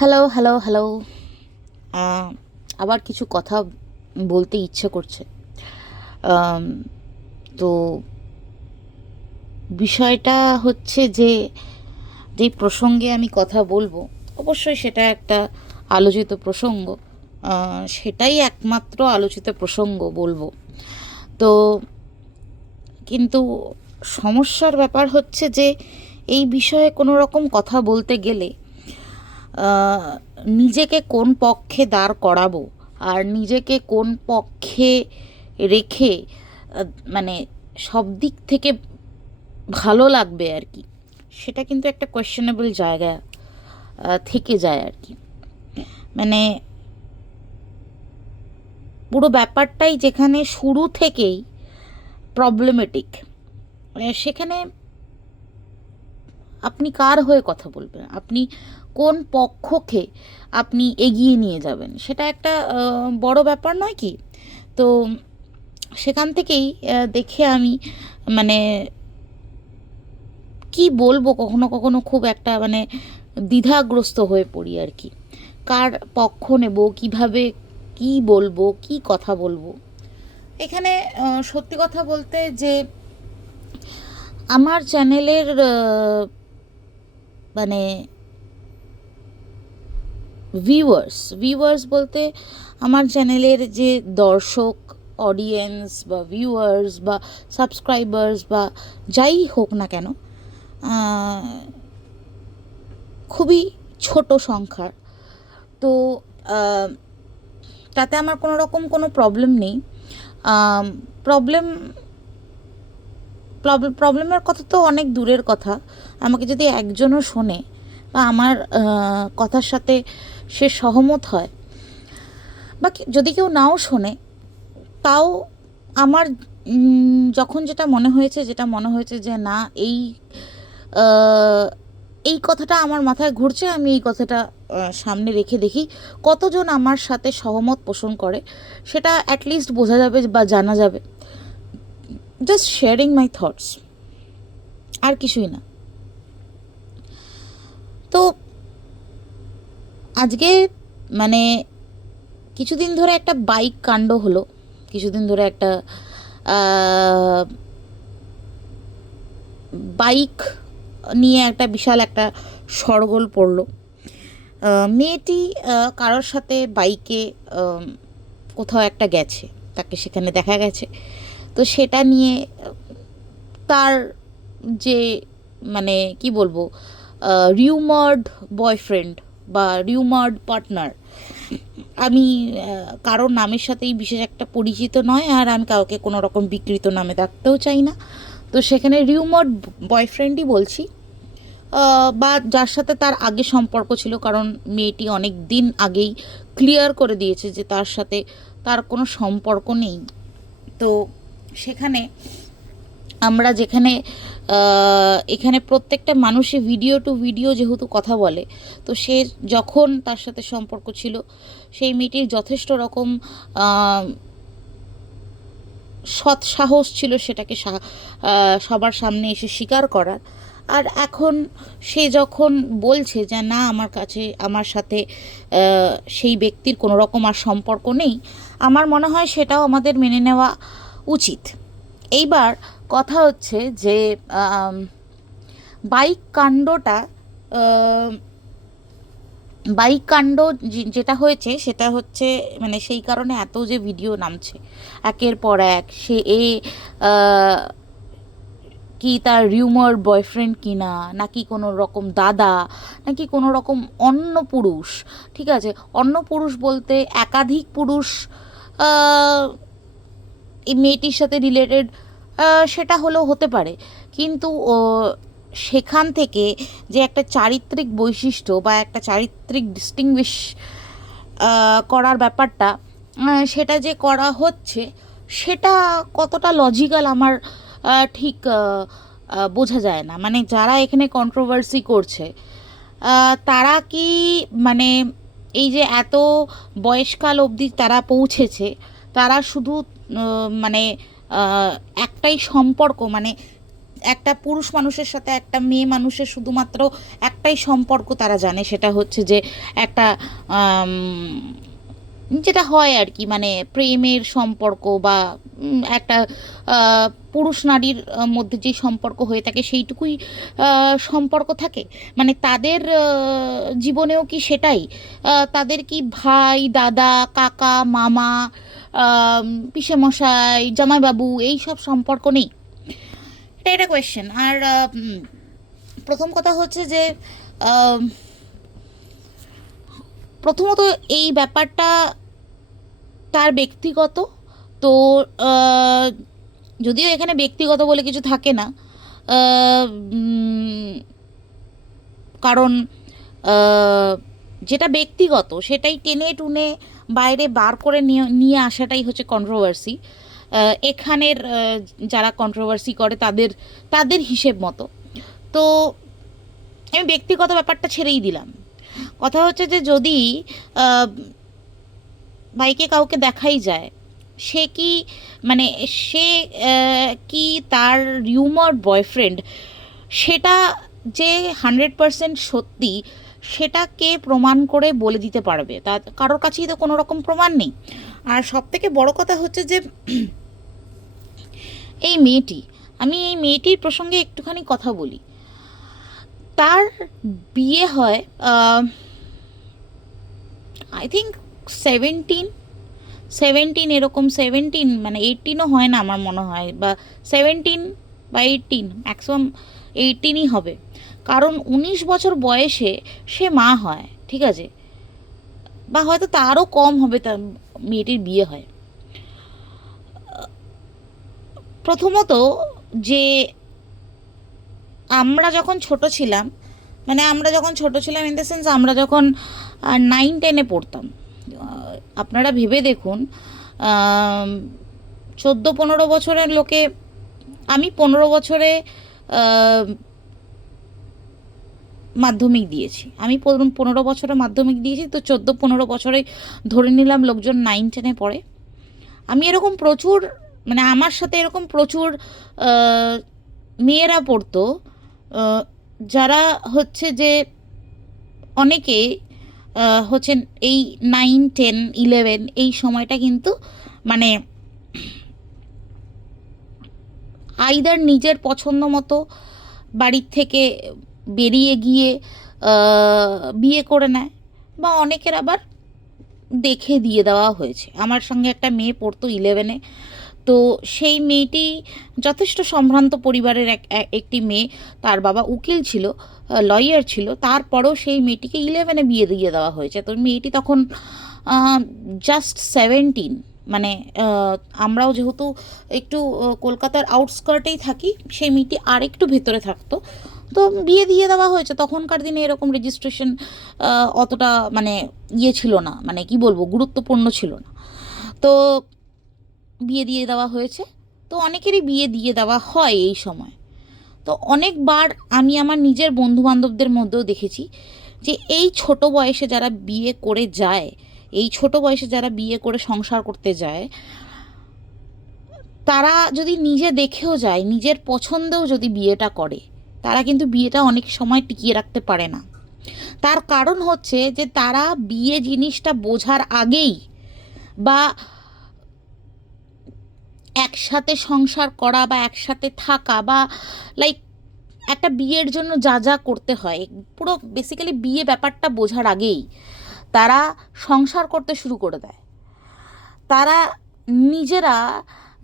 Hello, hello, hello. আ আবার কিছু কথা বলতে ইচ্ছে করছে। আম তো বিষয়টা হচ্ছে যে, যেই প্রসঙ্গে আমি কথা বলবো, অবশ্যই সেটা একটা আলোচিত প্রসঙ্গ। আ সেটাই একমাত্র আলোচিত প্রসঙ্গ বলবো। তো কিন্তু সমস্যার ব্যাপার হচ্ছে যে, এই বিষয়ে কোনো রকম কথা বলতে গেলে আ নিজেকে কোন পক্ষে দাঁড় করাবো আর নিজেকে কোন পক্ষে রেখে আ মানে সব দিক থেকে ভালো লাগবে আর কি, সেটা কিন্তু একটা কোয়েশ্চেনেবল জায়গা থেকে যায় আর কি। মানে পুরো ব্যাপারটাই যেখানে শুরু থেকেই প্রবলেমেটিক, সেখানে আপনি কার হয়ে কথা বলবেন, আপনি কোন পক্ষকে আপনি এগিয়ে নিয়ে যাবেন, সেটা একটা বড় ব্যাপার নয় কি? তো সেখান থেকেই দেখে আমি মানে কি বলবো, কখনো কখনো খুব একটা দ্বিধাগ্রস্ত হয়ে পড়ি আর কি। কার পক্ষ নেব, কিভাবে কি বলবো, কি কথা বলবো। এখানে সত্যি কথা বলতে যে আমার চ্যানেলের মানে ভিউয়ার্স বলতে আমার চ্যানেলের যে দর্শক, অডিয়েন্স বা ভিউয়ার্স বা সাবস্ক্রাইবার্স বা যাই হোক না কেন, খুবই ছোট সংখ্যার। তো তাতে আমার কোনো রকম কোনো প্রবলেম নেই। প্রবলেম প্রবলেমের কথা তো অনেক দূরের কথা। আমাকে যদি একজনও শোনে বা আমার কথার সাথে সে সহমত হয়, বা যদি কেউ নাও শোনে, তাও আমার যখন যেটা মনে হয়েছে যে না, এই এই কথাটা আমার মাথায় ঘুরছে, আমি এই কথাটা সামনে রেখে দেখি কতজন আমার সাথে সহমত পোষণ করে, সেটা অ্যাটলিস্ট বোঝা যাবে বা জানা যাবে। জাস্ট শেয়ারিং মাই থটস, আর কিছুই না। তো আজকে মানে কিছুদিন ধরে একটা বাইক কাণ্ড হলো, কিছুদিন ধরে একটা বাইক নিয়ে একটা বিশাল একটা শোরগোল পড়লো। মেয়েটি কারোর সাথে বাইকে কোথাও একটা গেছে, তাকে সেখানে দেখা গেছে। তো সেটা নিয়ে তার যে কি বলবো, রিউমার্ড বয়ফ্রেন্ড বা রিউমার্ড পার্টনার, আমি কারোর নামের সাথেই বিশেষ একটা পরিচিত নয়, আর আমি কাউকে কোনো রকম বিকৃত নামে ডাকতেও চাই না। তো সেখানে রিউমার্ড বয়ফ্রেন্ডই বলছি, বা যার সাথে তার আগে সম্পর্ক ছিল, কারণ মেয়েটি অনেক দিন আগেই ক্লিয়ার করে দিয়েছে যে তার সাথে তার কোনো সম্পর্ক নেই। তো সেখানে আমরা যেখানে এখানে প্রত্যেকটা মানুষই ভিডিও টু ভিডিও যেহেতু কথা বলে, তো সে যখন তার সাথে সম্পর্ক ছিল, সেই মেয়েটির যথেষ্ট রকম সৎ সাহস ছিল সেটাকে সবার সামনে এসে স্বীকার করার। আর এখন সে যখন বলছে যে না, আমার কাছে আমার সাথে সেই ব্যক্তির কোনো রকম আর সম্পর্ক নেই, আমার মনে হয় সেটাও আমাদের মেনে নেওয়া উচিত। এইবার কথা হচ্ছে যে বাইক কাণ্ডটা আহ, বাইক কাণ্ড যেটা হয়েছে সেটা হচ্ছে সেই কারণে এত যে ভিডিও নামছে একের পর এক, সে কি তার রিউমার বয়ফ্রেন্ড কিনা, নাকি কোনো রকম দাদা, নাকি কোনো রকম অন্য পুরুষ। ঠিক আছে, অন্য পুরুষ বলতে একাধিক পুরুষ এই মেয়েটির সাথে রিলেটেড, সেটা হলেও হতে পারে। কিন্তু সেখান থেকে যে একটা চারিত্রিক বৈশিষ্ট্য বা একটা চারিত্রিক ডিস্টিংগুইশ করার ব্যাপারটা, সেটা যে করা হচ্ছে, সেটা কতটা লজিক্যাল আমার ঠিক বোঝা যায় না। যারা এখানে কন্ট্রোভার্সি করছে, তারা কি মানে এই যে এত বয়সকাল অবধি তারা পৌঁছেছে, তারা শুধু মানে একটাই সম্পর্ক, একটা পুরুষ মানুষের সাথে একটা মেয়ে মানুষের শুধুমাত্র একটাই সম্পর্ক তারা জানে, সেটা হচ্ছে যে একটা আম, যেটা হয় আর কি, মানে প্রেমের সম্পর্ক বা একটা পুরুষ নারীর মধ্যে যে সম্পর্ক হয়ে থাকে সেইটুকুই সম্পর্ক থাকে। মানে তাদের জীবনেও কি সেটাই? তাদের কি ভাই দাদা কাকা মামা আম, পিসেমশাই জামাইবাবু এই সব সম্পর্ক নেই? এটা একটা কোয়েশ্চেন। আর প্রথম কথা হচ্ছে যে আম, প্রথমত এই ব্যাপারটা তার ব্যক্তিগত। তো আহ, যদিও এখানে ব্যক্তিগত বলে কিছু থাকে না, আহ, উম, কারণ আহ, যেটা ব্যক্তিগত সেটাই টেনে টুনে বাইরে বার করে নিয়ে নিয়ে আসাটাই হচ্ছে কন্ট্রোভার্সি। এখানের যারা কন্ট্রোভার্সি করে তাদের তাদের হিসেব মতো। তো আমি ব্যক্তিগত ব্যাপারটা ছেড়েই দিলাম। কথা হচ্ছে যে যদি আহ, বাইকে কাউকে দেখাই যায়, সে কি মানে সে কি তার রিউমার বয়ফ্রেন্ড, সেটা যে 100% সত্যি সেটা কে প্রমাণ করে বলে দিতে পারবে? তা কারোর কাছেই তো কোনো রকম প্রমাণ নেই। আর সব থেকে বড় কথা হচ্ছে যে এই মেয়েটি, আমি এই মেয়েটির প্রসঙ্গে একটুখানি কথা বলি। তার বিয়ে হয় আই থিঙ্ক 17, 17 এরকম, 17 মানে 18ও হয় না আমার মনে হয়, বা 17 বা 18, ম্যাক্সিমাম 18ই হবে। কারণ 19 বছর বয়সে সে মা হয়, ঠিক আছে? বা হয়তো তারও কম হবে, তার মেয়েটির বিয়ে হয়। প্রথমত যে আমরা যখন ছোট ছিলাম, মানে আমরা যখন ছোট ছিলাম ইন দ্য সেন্স আমরা যখন 9-10-এ পড়তাম, আপনারা ভেবে দেখুন, 14-15 বছরের লোকে, আমি 15 বছরে মাধ্যমিক দিয়েছি, আমি 15 বছরে মাধ্যমিক দিয়েছি, তো 14-15 বছরে ধরে নিলাম লোকজন 9-10-এ পড়ে। আমি এরকম প্রচুর, মানে আমার সাথে এরকম প্রচুর মেয়েরা পড়তো, যারা হচ্ছে যে অনেকে হচ্ছেন এই 9-10-11 এই সময়টা কিন্তু মানে আইদার নিজের পছন্দ মতো বাড়ির থেকে বেরিয়ে গিয়ে বিয়ে করে নেয়, বা অনেকের আবার দেখে দিয়ে দেওয়া হয়েছে। আমার সঙ্গে একটা মেয়ে পড়তো 11-এ, তো সেই মেয়েটি যথেষ্ট সম্ভ্রান্ত পরিবারের একটি মেয়ে, তার বাবা উকিল ছিল, লয়ার ছিল, তারপরেও সেই মেয়েটিকে 11-এ বিয়ে দিয়ে দেওয়া হয়েছে। তো মেয়েটি তখন জাস্ট 17। মানে আমরাও যেহেতু একটু কলকাতার আউটস্কার্টেই থাকি, সেই মেয়েটি আর একটু ভেতরে থাকতো, তো বিয়ে দিয়ে দেওয়া হয়েছে। তখনকার দিনে এরকম রেজিস্ট্রেশন অতটা মানে ইয়ে ছিল না, মানে কি বলবো, গুরুত্বপূর্ণ ছিল না। তো বিয়ে দিয়ে দেওয়া হয়েছে। তো অনেকেরই বিয়ে দিয়ে দেওয়া হয় এই সময়। তো অনেকবার আমি আমার নিজের বন্ধুবান্ধবদের মধ্যেও দেখেছি যে এই ছোট বয়সে যারা বিয়ে করে যায়, এই ছোট বয়সে যারা বিয়ে করে সংসার করতে যায়, তারা যদি নিজে দেখেও যায়, নিজের পছন্দেও যদি বিয়েটা করে, তারা কিন্তু বিয়েটা অনেক সময় টিকিয়ে রাখতে পারে না। তার কারণ হচ্ছে যে তারা বিয়ে জিনিসটা বোঝার আগেই, বা একসাথে সংসার করা বা একসাথে থাকা, বা লাইক একটা বিয়ের জন্য যা যা করতে হয়, পুরো বেসিক্যালি বিয়ে ব্যাপারটা বোঝার আগেই তারা সংসার করতে শুরু করে দেয়। তারা নিজেরা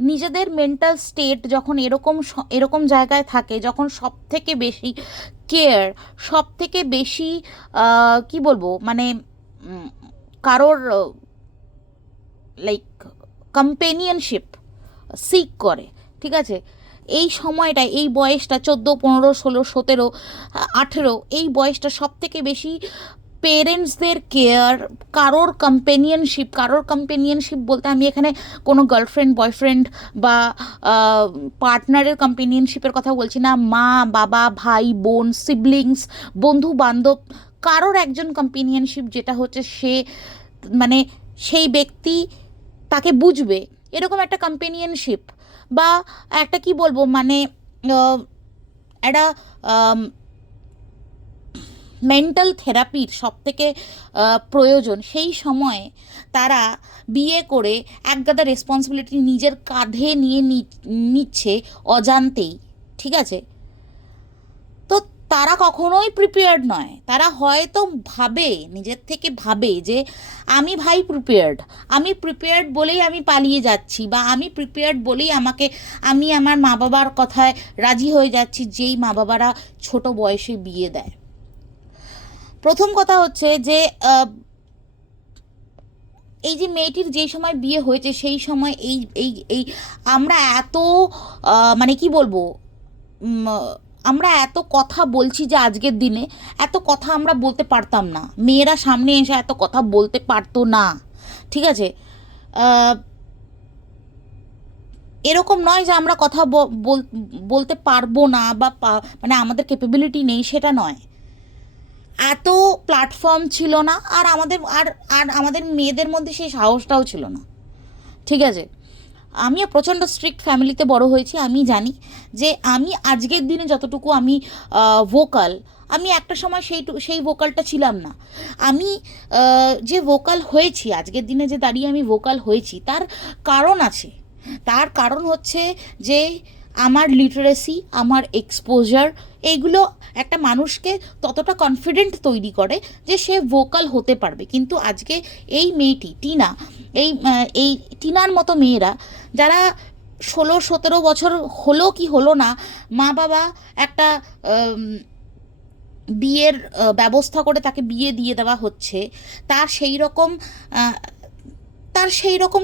নিজেদের মেন্টাল স্টেট যখন এরকম এরকম জায়গায় থাকে, যখন সব থেকে বেশি কেয়ার, সব থেকে বেশি কি বলবো, মানে কারোর লাইক কম্পেনিয়নশিপ সিক করে, ঠিক আছে? এই সময়টা, এই বয়সটা 14, 15, 16, 17, 18, এই বয়সটা সব থেকে বেশি পেরেন্টসদের কেয়ার, কারোর কম্পেনিয়নশিপ বলতে আমি এখানে কোনো গার্লফ্রেন্ড বয়ফ্রেন্ড বা পার্টনারের কম্পেনিয়নশিপের কথা বলছি না, মা বাবা ভাই বোন সিবলিংস বন্ধু বান্ধব, কারোর একজন কম্পেনিয়নশিপ যেটা হচ্ছে সে মানে সেই ব্যক্তি তাকে বুঝবে, এরকম একটা কম্পেনিয়নশিপ, বা একটা কি বলবো মানে একটা মেন্টাল থেরাপির সব থেকে প্রয়োজন, সেই সময়ে তারা বিয়ে করে একগাদা রেসপন্সিবিলিটি নিজের কাঁধে নিয়ে নিচ্ছে অজান্তেই, ঠিক আছে? তো তারা কখনোই প্রিপেয়ার্ড নয়। তারা হয়তো ভাবে, নিজের থেকে ভাবে যে আমি ভাই প্রিপেয়ার্ড, আমি প্রিপেয়ার্ড বলেই আমি পালিয়ে যাচ্ছি, বা আমি প্রিপেয়ার্ড বলেই আমি আমার মা বাবার কথায় রাজি হয়ে যাচ্ছি, যেই মা বাবারা ছোট বয়সে বিয়ে দেয়। প্রথম কথা হচ্ছে যে এই যে মেয়েটির যেই সময় বিয়ে হয়েছে সেই সময় এই এই এই আমরা এত মানে কি বলবো, আমরা এত কথা বলছি যে আজকের দিনে এত কথা আমরা বলতে পারতাম না, মেয়েরা সামনে এসে এত কথা বলতে পারতো না, ঠিক আছে? এরকম নয় যে আমরা কথা বলতে পারবো না, বা মানে আমাদের ক্যাপাবিলিটি নেই, সেটা নয়। এত প্ল্যাটফর্ম ছিল না, আর আমাদের মেয়েদের মধ্যে সেই সাহসটাও ছিল না, ঠিক আছে? আমিও প্রচণ্ড স্ট্রিক্ট ফ্যামিলিতে বড় হয়েছি। আমি জানি যে আমি আজকের দিনে যতটুকু আমি ভোকাল, আমি একটা সময় সেই ভোকালটা ছিলাম না। আমি যে ভোকাল হয়েছি আজকের দিনে, যে দাঁড়িয়ে আমি ভোকাল হয়েছি, তার কারণ আছে। তার কারণ হচ্ছে যে আমার লিটারেসি, আমার এক্সপোজার, এইগুলো একটা মানুষকে ততটা কনফিডেন্ট তৈরি করে যে সে ভোকাল হতে পারবে। কিন্তু আজকে এই মেয়েটি টিনা, এই এই টিনার মতো মেয়েরা যারা 16-17 বছর হলো কি হলো না, মা বাবা একটা বিয়ের ব্যবস্থা করে তাকে বিয়ে দিয়ে দেওয়া হচ্ছে, তার সেই রকম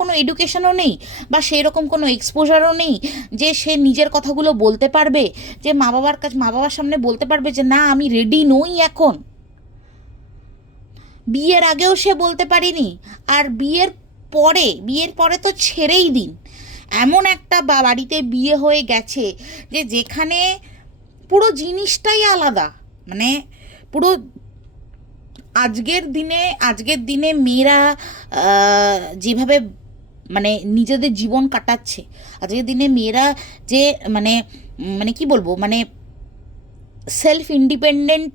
কোনো এডুকেশনও নেই, বা সেই রকম কোনো এক্সপোজারও নেই যে সে নিজের কথাগুলো বলতে পারবে, যে মা বাবার সামনে বলতে পারবে যে না আমি রেডি নই এখন। বিয়ের আগেও সে বলতে পারিনি, আর বিয়ের পরে তো ছেড়েই দিন। এমন একটা বাড়িতে বিয়ে হয়ে গেছে যে যেখানে পুরো জিনিসটাই আলাদা, মানে পুরো আজকের দিনে মেয়েরা যেভাবে মানে নিজেদের জীবন কাটাচ্ছে, আজকের দিনে মেয়েরা যে মানে মানে কি বলবো, মানে সেলফ ইন্ডিপেন্ডেন্ট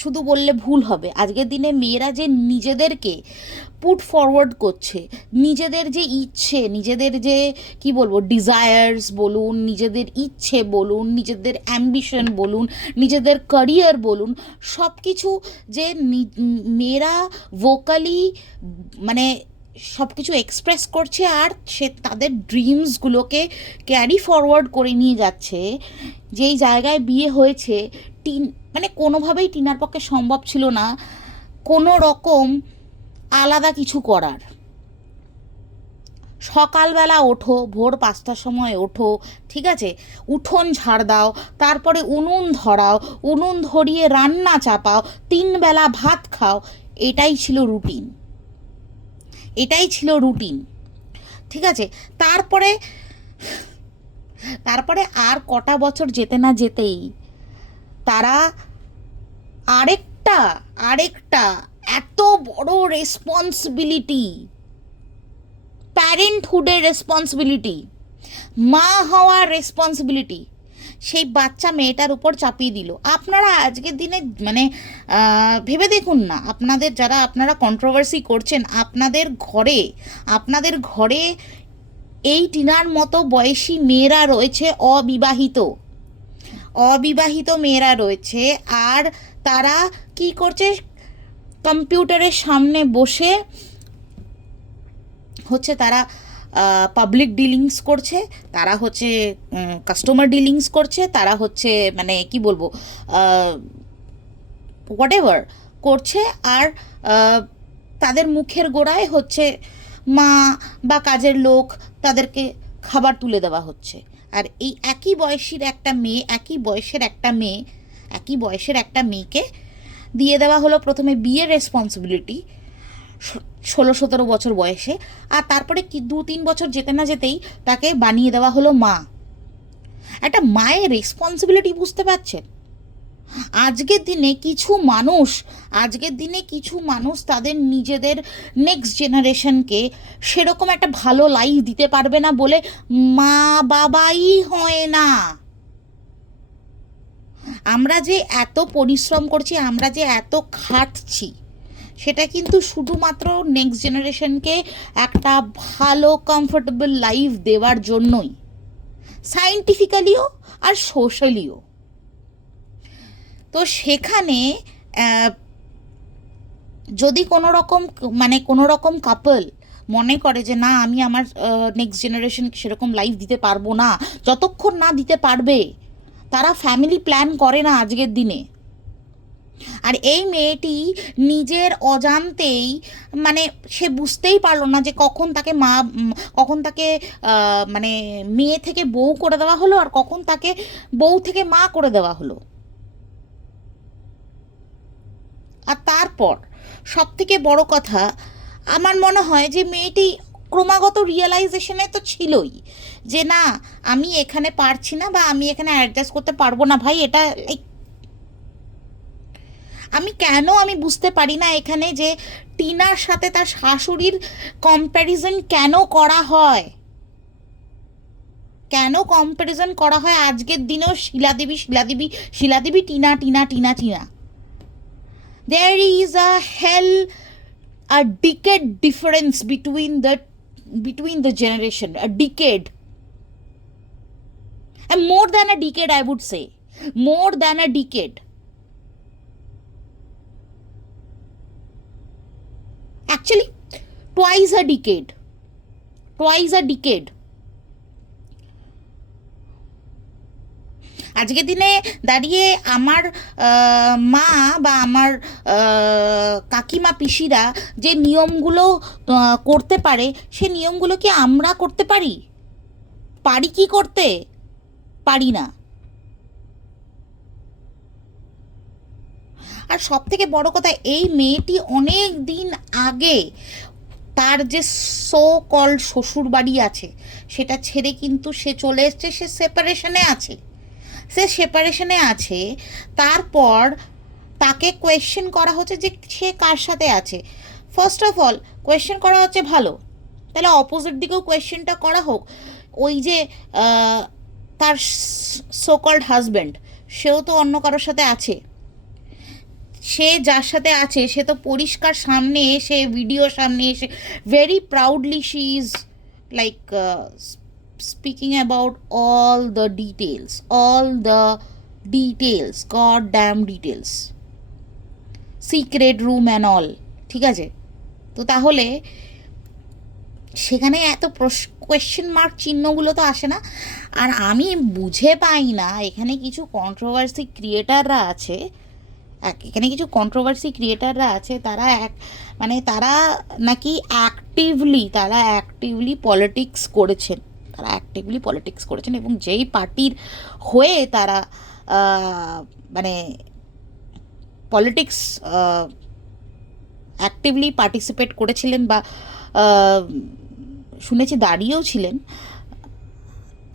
শুধু বললে ভুল হবে। আজকের দিনে মেয়েরা যে নিজেদেরকে পুট ফরওয়ার্ড করছে, নিজেদের যে ইচ্ছে, নিজেদের যে কি বলবো ডিজায়ার্স বলুন, নিজেদের ইচ্ছে বলুন, নিজেদের অ্যাম্বিশন বলুন, নিজেদের ক্যারিয়ার বলুন, সব কিছু যে মেয়েরা ভোকালি মানে সব কিছু এক্সপ্রেস করছে, আর সে তাদের ড্রিমসগুলোকে ক্যারি ফরওয়ার্ড করে নিয়ে যাচ্ছে। যেই জায়গায় বিয়ে হয়েছে, মানে কোনোভাবেই টিনার পক্ষে সম্ভব ছিল না কোনো রকম আলাদা কিছু করার। সকালবেলা ওঠো, ভোর 5টার সময় ওঠো, ঠিক আছে, উঠোন ঝাড় দাও, তারপরে উনুন ধরাও, উনুন ধরিয়ে রান্না চাপাও, 3 বেলা ভাত খাও, এটাই ছিল রুটিন, ঠিক আছে? তারপরে আর কটা বছর যেতে না যেতেই তারা আরেকটা এত বড় রেসপন্সিবিলিটি, প্যারেন্টহুডের রেসপন্সিবিলিটি, মা হওয়ার রেসপন্সিবিলিটি সেই বাচ্চা মেয়েটার উপর চাপিয়ে দিল। আপনারা আজকের দিনে মানে ভেবে দেখুন না, আপনারা কন্ট্রোভার্সি করছেন, আপনাদের ঘরে এই টিনার মতো বয়সী মেয়েরা রয়েছে, অবিবাহিত মেয়েরা রয়েছে, আর তারা কি করছে, কম্পিউটারের সামনে বসে হচ্ছে তারা পাবলিক ডিলিংস করছে, তারা হচ্ছে কাস্টমার ডিলিংস করছে, তারা হচ্ছে মানে কি বলবো হোয়াটএভার করছে, আর তাদের মুখের গোড়ায় হচ্ছে মা বা কাজের লোক, তাদেরকে খাবার তুলে দেওয়া হচ্ছে। আর এই একই বয়সের একটা মেয়েকে দিয়ে দেওয়া হলো প্রথমে বিয়ের রেসপন্সিবিলিটি 16-17 বছর বয়সে, আর তারপরে কি 2-3 বছর যেতে না যেতেই তাকে বানিয়ে দেওয়া হলো মা। একটা মায়ের রেসপন্সিবিলিটি বুঝতে পারছেন? আজকের দিনে কিছু মানুষ তাদের নিজেদের নেক্সট জেনারেশনকে সেরকম একটা ভালো লাইফ দিতে পারবে না বলে মা বাবাই হয় না। আমরা যে এত পরিশ্রম করছি, আমরা যে এত খাটছি, সেটা কিন্তু শুধুমাত্র নেক্সট জেনারেশনকে একটা ভালো কমফোর্টেবল লাইফ দেওয়ার জন্যই, সায়েন্টিফিক্যালিও আর সোশ্যালিও। তো সেখানে যদি কোনো রকম কাপল মনে করে যে না, আমি আমার নেক্সট জেনারেশনকে সেরকম লাইফ দিতে পারবো না, যতক্ষণ না দিতে পারবে তারা ফ্যামিলি প্ল্যান করে না আজকের দিনে। আর এই মেয়েটি নিজের অজান্তেই, মানে সে বুঝতেই পারলো না যে কখন তাকে মানে মেয়ে থেকে বউ করে দেওয়া হলো আর কখন তাকে বউ থেকে মা করে দেওয়া হলো। আর তারপর সব থেকে বড় কথা, আমার মনে হয় যে মেয়েটি ক্রমাগত রিয়েলাইজেশনে তো ছিলই যে না, আমি এখানে পারছি না বা আমি এখানে অ্যাডজাস্ট করতে পারবো না। ভাই, এটা লাইক আমি বুঝতে পারি না এখানে যে টিনার সাথে তার শাশুড়ির কম্প্যারিজন কেন করা হয়, আজকের দিনেও Shiladevi Tina. There is a decade difference between the generation, a decade, and more than a decade, I would say, more than a decade. Actually, twice a decade. আজকের দিনে দাঁড়িয়ে আমার মা বা আমার কাকিমা পিসিরা যে নিয়মগুলো করতে পারে, সে নিয়মগুলো কি আমরা করতে পারি কি করতে পারি না। আর সব থেকে বড় কথা, এই মেয়েটি অনেক দিন আগে তার যে সো কল্ড শ্বশুর বাড়ি আছে সেটা ছেড়ে কিন্তু সে চলে এসছে, সে সেপারেশনে আছে। তারপর তাকে কোয়েশ্চেন করা হচ্ছে যে সে কার সাথে আছে। ফার্স্ট অফ অল কোয়েশ্চেন করা হচ্ছে ভালো, তাহলে অপোজিট দিকেও কোয়েশ্চেনটা করা হোক। ওই যে তার সো কল্ড হাজব্যান্ড, সেও তো অন্য কারোর সাথে আছে। সে যার সাথে আছে সে তো পরিষ্কার সামনে এসে, ভিডিওর সামনে এসে very proudly she is like speaking about all the details, goddamn details, secret room and all, ঠিক আছে? তো তাহলে সেখানে এত কোয়েশ্চেন মার্ক চিহ্নগুলো তো আসে না। আর আমি বুঝে পাই না, এখানে কিছু কন্ট্রোভার্সি ক্রিয়েটাররা আছে, তারা নাকি অ্যাক্টিভলি পলিটিক্স করেছেন, এবং যেই পার্টির হয়ে তারা মানে পলিটিক্স অ্যাক্টিভলি পার্টিসিপেট করেছিলেন বা শুনেছি দাঁড়িয়েও ছিলেন,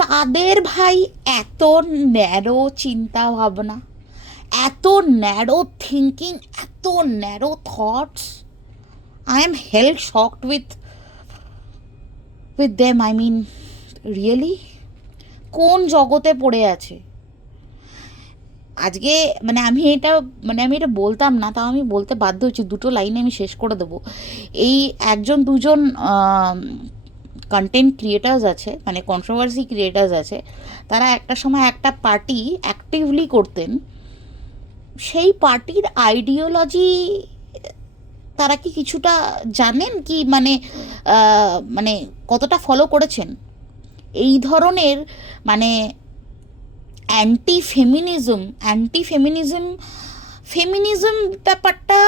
তাদের ভাই এত ন্যারো চিন্তা ভাবনা, এত ন্যারো থিঙ্কিং, এত narrow thoughts, I am hell shocked with them. I mean, really কোন জগতে পড়ে আছে আজকে? আমি এটা বলতাম না, তাও আমি বলতে বাধ্য হচ্ছি, দুটো লাইনে আমি শেষ করে দেবো। এই দুজন কন্টেন্ট ক্রিয়েটার্স আছে, কন্ট্রোভার্সি ক্রিয়েটার্স আছে, তারা একটা সময় একটা পার্টি অ্যাক্টিভলি করতেন। সেই পার্টির আইডিওলজি তারা কি কিছুটা জানেন কি, কতটা ফলো করেছেন? এই ধরনের ফেমিনিজম ব্যাপারটা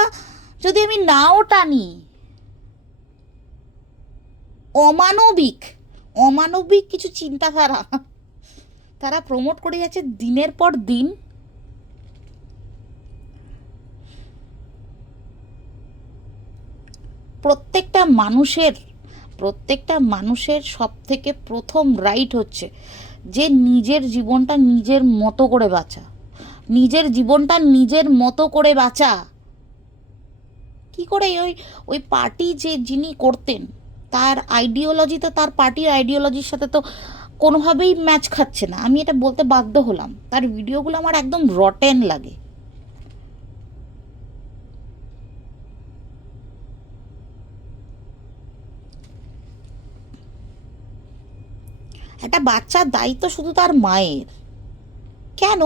যদি আমি নাও টানি, অমানবিক কিছু চিন্তাধারা তারা প্রমোট করে যাচ্ছে দিনের পর দিন। প্রত্যেকটা মানুষের সব থেকে প্রথম রাইট হচ্ছে যে নিজের জীবনটা নিজের মতো করে বাঁচা, নিজের জীবনটা নিজের মতো করে বাঁচা। কি করে ওই ওই পার্টি যে যিনি করতেন তার আইডিওলজি তো তার পার্টির আইডিওলজির সাথে তো কোনোভাবেই ম্যাচ খাচ্ছে না। আমি এটা বলতে বাধ্য হলাম, তার ভিডিওগুলো আমার একদম রটেন লাগে। একটা বাচ্চার দায়িত্ব শুধু তার মায়ের, কেন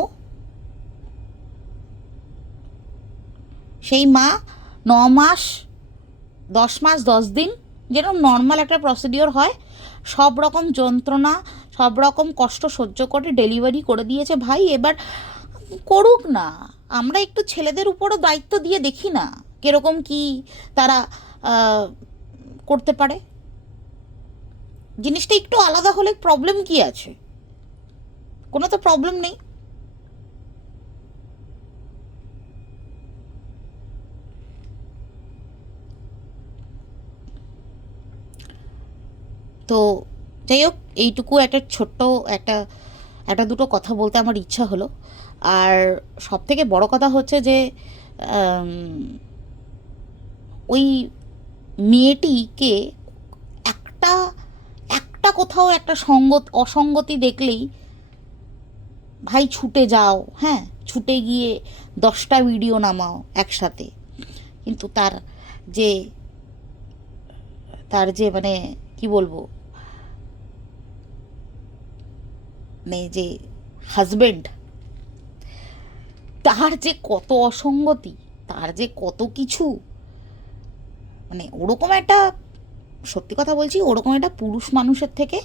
সেই মা 9 মাস 10 মাস 10 দিন যেরকম নর্মাল একটা প্রসিডিওর হয় সব রকম যন্ত্রণা সব রকম কষ্ট সহ্য করে ডেলিভারি করে দিয়েছে। ভাই এবার করুক না, আমরা একটু ছেলেদের উপরও দায়িত্ব দিয়ে দেখি না কিরকম কি তারা করতে পারে। জিনিসটা একটু আলাদা হলে প্রবলেম কি আছে? কোনো তো প্রবলেম নেই। তো যাই হোক, এইটুকু একটা ছোট্ট একটা একটা দুটো কথা বলতে আমার ইচ্ছা হলো। আর সব থেকে বড় কথা হচ্ছে যে ওই মেয়েটিকে একটা একটা কোথাও একটা অসঙ্গতি দেখলেই ভাই ছুটে যাও, হ্যাঁ ছুটে গিয়ে 10টা ভিডিও নামাও একসাথে। কিন্তু যে তার যে মানে কি বলবো, মানে যে হাজবেন্ড, তার যে কত অসঙ্গতি, তার যে কত কিছু, মানে ওরকম একটা, সত্যি কথা বলছি, ওরকম একটা পুরুষ মানুষের থেকে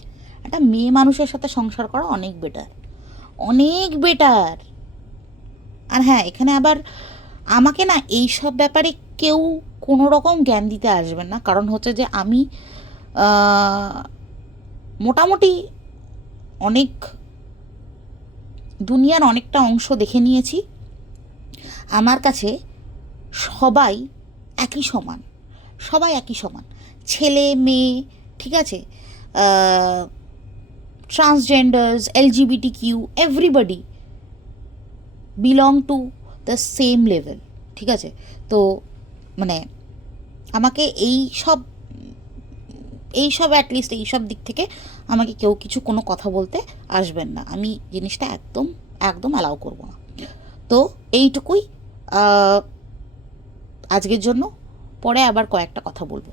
একটা মেয়ে মানুষের সাথে সংসার করা অনেক বেটার, অনেক বেটার। আর হ্যাঁ, এখানে আবার আমাকে না এই সব ব্যাপারে কেউ কোনো রকম জ্ঞান দিতে আসবেন না, কারণ হচ্ছে যে আমি মোটামুটি অনেক দুনিয়ার অনেকটা অংশ দেখে নিয়েছি। আমার কাছে সবাই একই সমান, সবাই একই সমান, ছেলে মেয়ে, ঠিক আছে, ট্রান্সজেন্ডার্স, LGBTQ, everybody belong to the same level, ঠিক আছে। তো মানে আমাকে এইসব অ্যাটলিস্ট এইসব দিক থেকে আমাকে কেউ কিছু কোনো কথা বলতে আসবেন না, আমি জিনিসটা একদম একদম অ্যালাউ করবো না। তো এইটুকুই আজকের জন্য, পরে আবার কয়েকটা কথা বলবো।